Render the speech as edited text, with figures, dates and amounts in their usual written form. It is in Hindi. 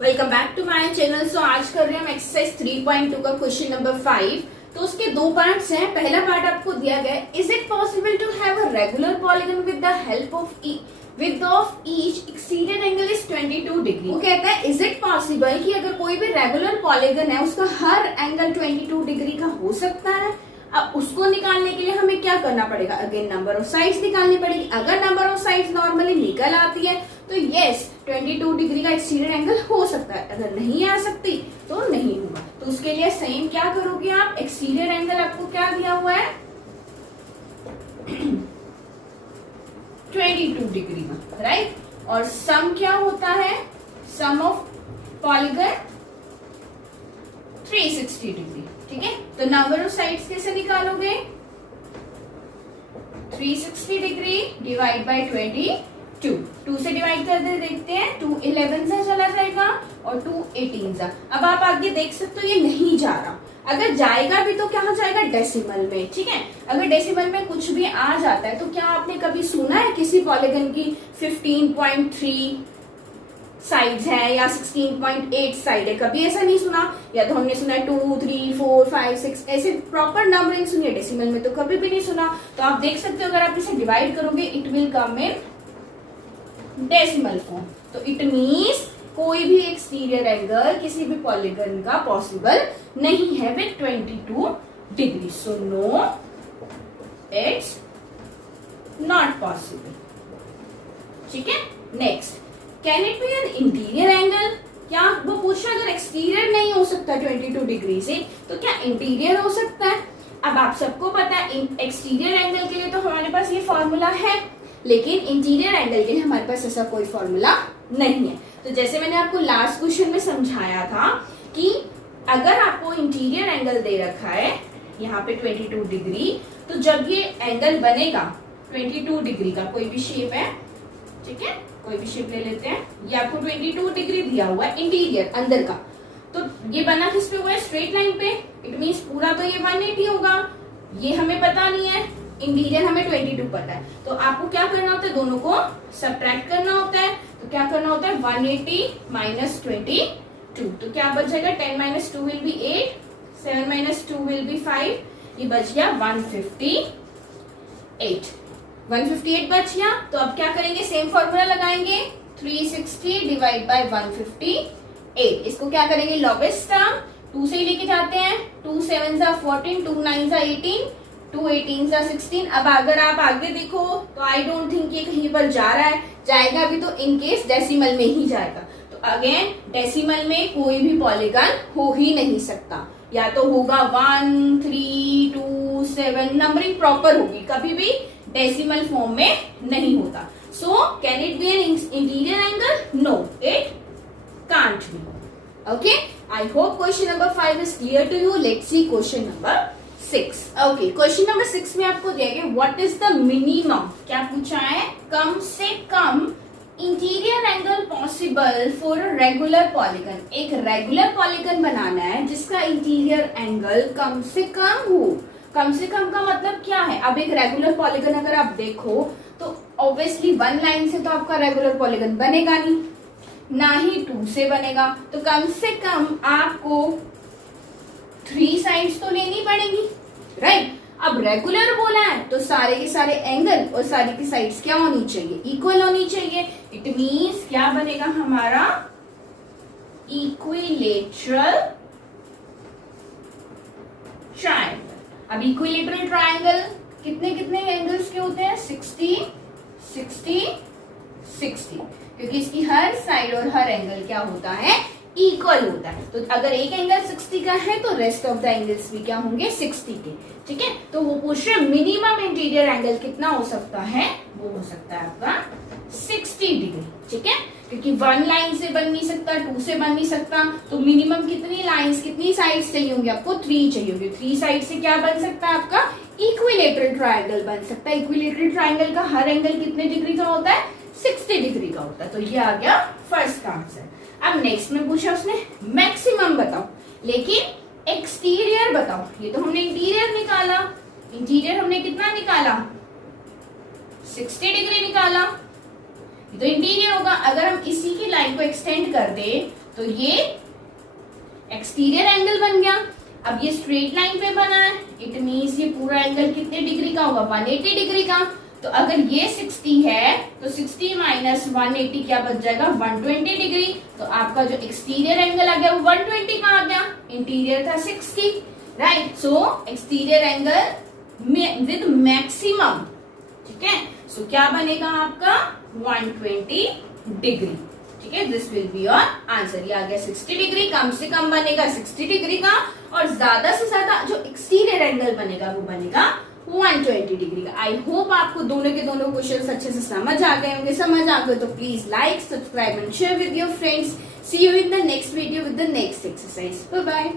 Welcome back to my channel. So आज कर रहे हैं हम एक्सरसाइज 3.2 का क्वेश्चन नंबर 5। तो उसके दो पार्ट्स हैं। पहला पार्ट आपको दिया गया है, is it possible to have a regular polygon with the help of width of each exceeded angle is 22 degree. वो कहता है इज इट पॉसिबल कि अगर कोई भी रेगुलर पॉलीगन है उसका हर एंगल 22 डिग्री का हो सकता है। अब उसको निकालने के लिए हमें क्या करना पड़ेगा, अगेन नंबर ऑफ साइड्स निकालनी पड़ेगी। अगर नंबर ऑफ साइड्स नॉर्मली निकल आती है तो यस 22 डिग्री का एक्सीडेड एंगल हो सकता है। अगर नहीं आ सकती तो नहीं होगा। तो उसके लिए सेम क्या करोगे आप, एक्सीडेड एंगल आपको क्या दिया हुआ है 22 डिग्री में, राइट। और सम क्या होता है, सम ऑफ पॉलीगन 360 डिग्री, ठीक है। तो नंबर ऑफ साइड्स कैसे निकालोगे, 360 डिग्री डिवाइड बाय 22। 2 से डिवाइड कर दे देखते हैं, 2 11 से चला जाएगा और 2 18 से। अब आप आगे देख सकते हो ये नहीं जा रहा। अगर जाएगा भी तो क्या जाएगा, डेसिमल में, ठीक है। अगर डेसिमल में कुछ भी आ जाता है तो क्या आपने कभी सुना है किसी पॉलीगन की 15.3 साइड्स है या 16.8 साइड है, कभी ऐसा नहीं सुना। या तो हमने सुना है 2 3 4 5 6 ऐसे प्रॉपर नंबरिंग सुनी है, डेसिमल में तो कभी भी नहीं सुना। तो आप देख सकते हो अगर आप इसे डिवाइड करोगे it will come in decimal form. तो इट मीन्स कोई भी एक्सटीरियर एंगल किसी भी पॉलीगन का पॉसिबल नहीं है with 22 degree. So no it's not possible, ठीक है। Next, can it be an interior angle. क्या वो पूछ रहा है अगर एक्सटीरियर नहीं हो सकता 22 डिग्री से तो क्या इंटीरियर हो सकता है। अब आप सबको पता है एक्सटीरियर एंगल के लिए तो हमारे पास ये फॉर्मूला है, लेकिन इंटीरियर एंगल के लिए हमारे पास ऐसा कोई फॉर्मूला नहीं है। तो जैसे मैंने आपको लास्ट क्वेश्चन में समझाया था कि अगर आपको इंटीरियर एंगल दे रखा है यहाँ पे 22 डिग्री, तो जब ये एंगल बनेगा 22 डिग्री का, कोई भी शेप है, ठीक है, कोई भी शेप ले लेते हैं, ये आपको 22 डिग्री दिया हुआ है इंटीरियर अंदर का। तो ये बना किस पे हुआ है, स्ट्रेट लाइन पे। इट मीन्स पूरा तो ये 180 होगा, ये हमें पता नहीं है, इंटीरियर हमें 22 पता है। तो आपको क्या करना होता है, दोनों को सब्ट्रैक्ट करना होता है। तो क्या करना होता है 180 माइनस 22। तो क्या बच जाएगा, 10 minus 2 will be 8, 7 minus 2 will be 5, ये बच गया 158। 158 बच गया। तो अब क्या करेंगे, सेम फॉर्मूला लगाएंगे, 360 डिवाइड बाय 158। इसको क्या करेंगे, लॉबेस्ट टर्म 2 से ही लेके जाते हैं, 2 7 जा 14, 2 9 जा 18, 2 18 जा 16। अब अगर आप आगे देखो तो आई डोंट थिंक ये कहीं पर जा रहा है, जाएगा भी तो इन केस डेसिमल में ही जाएगा। तो अगेन डेसिमल में कोई भी पॉलीगन हो ही नहीं सकता, या तो होगा 1 3 2 7, नंबरिंग प्रॉपर होगी, कभी भी डेसिमल फॉर्म में नहीं होता। So can it be an interior angle, no it can't be. Okay, I hope question number 5 is clear to you. Let's see question number 6। Okay, question number 6 में आपको दिया गया व्हाट इज द मिनिमम, क्या पूछा है, कम से कम interior angle possible for a regular polygon. एक रेगुलर पॉलीगन बनाना है जिसका इंटीरियर एंगल कम से कम हो। कम से कम का मतलब क्या है, अब एक रेगुलर पॉलीगन अगर आप देखो तो ऑब्वियसली 1 लाइन से तो आपका रेगुलर पॉलीगन बनेगा नहीं, ना ही 2 से बनेगा। तो कम से कम आपको 3 साइड्स तो लेनी पड़ेगी, राइट। अब रेगुलर बोला है तो सारे के सारे एंगल और सारी की साइड्स क्या होनी चाहिए, इक्वल होनी चाहिए। इट मीन्स क्या बनेगा हमारा, इक्विलेटरल ट्रायंगल। अब इक्विलेटरल ट्रायंगल कितने कितने एंगल्स के होते हैं, 60 60 60, क्योंकि इसकी हर साइड और हर एंगल क्या होता है, इक्वल होता है। तो अगर एक एंगल 60 का है तो रेस्ट ऑफ द एंगल्स भी क्या होंगे, 60 के, ठीक है। तो वो पूछ रहे मिनिमम इंटीरियर एंगल कितना हो सकता है, वो हो सकता है आपका 60 डिग्री, ठीक है। क्योंकि 1 लाइन से बन नहीं सकता, 2 से बन नहीं सकता, तो मिनिमम कितनी लाइंस, कितनी साइड्स चाहिए होंगी आपको, 3 चाहिए होंगे। 3 साइड से क्या बन सकता है आपका, इक्विलेटरल ट्रायंगल बन सकता है। इक्विलेटरल ट्रायंगल का हर एंगल कितने डिग्री का होता है, 60 डिग्री का होता है। तो ये आ गया फर्स्ट का आंसर। अब नेक्स्ट में पूछा उसने मैक्सिमम बताओ, लेकिन एक्सटीरियर बताओ। ये तो हमने इंटीरियर निकाला, इंटीरियर हमने कितना निकाला, 60 डिग्री निकाला, तो इंटीरियर होगा। अगर हम इसी की लाइन को एक्सटेंड कर दे तो ये एक्सटीरियर एंगल बन गया। अब ये स्ट्रेट लाइन पे बना है, इट मीन्स ये पूरा एंगल कितने डिग्री का होगा, 180 डिग्री का। तो अगर ये 60 है तो 60 माइनस 180 क्या बच जाएगा, 120 डिग्री। तो आपका जो एक्सटीरियर एंगल आ गया वो 120 का आ गया, इंटीरियर था 60, right. So exterior angle with maximum, ठीक है। सो क्या बनेगा आपका 120 डिग्री, ठीक है। This will be your answer. ये आ गया 60 डिग्री, कम से कम बनेगा 60 डिग्री का, और ज्यादा से ज्यादा जो एक्सटीरियर एंगल बनेगा वो बनेगा 120 डिग्री का। आई होप आपको दोनों के दोनों क्वेश्चन अच्छे से समझ आ गए होंगे। समझ आ गए तो please like, subscribe and share with your friends. See you in the next video with the next exercise. Bye bye.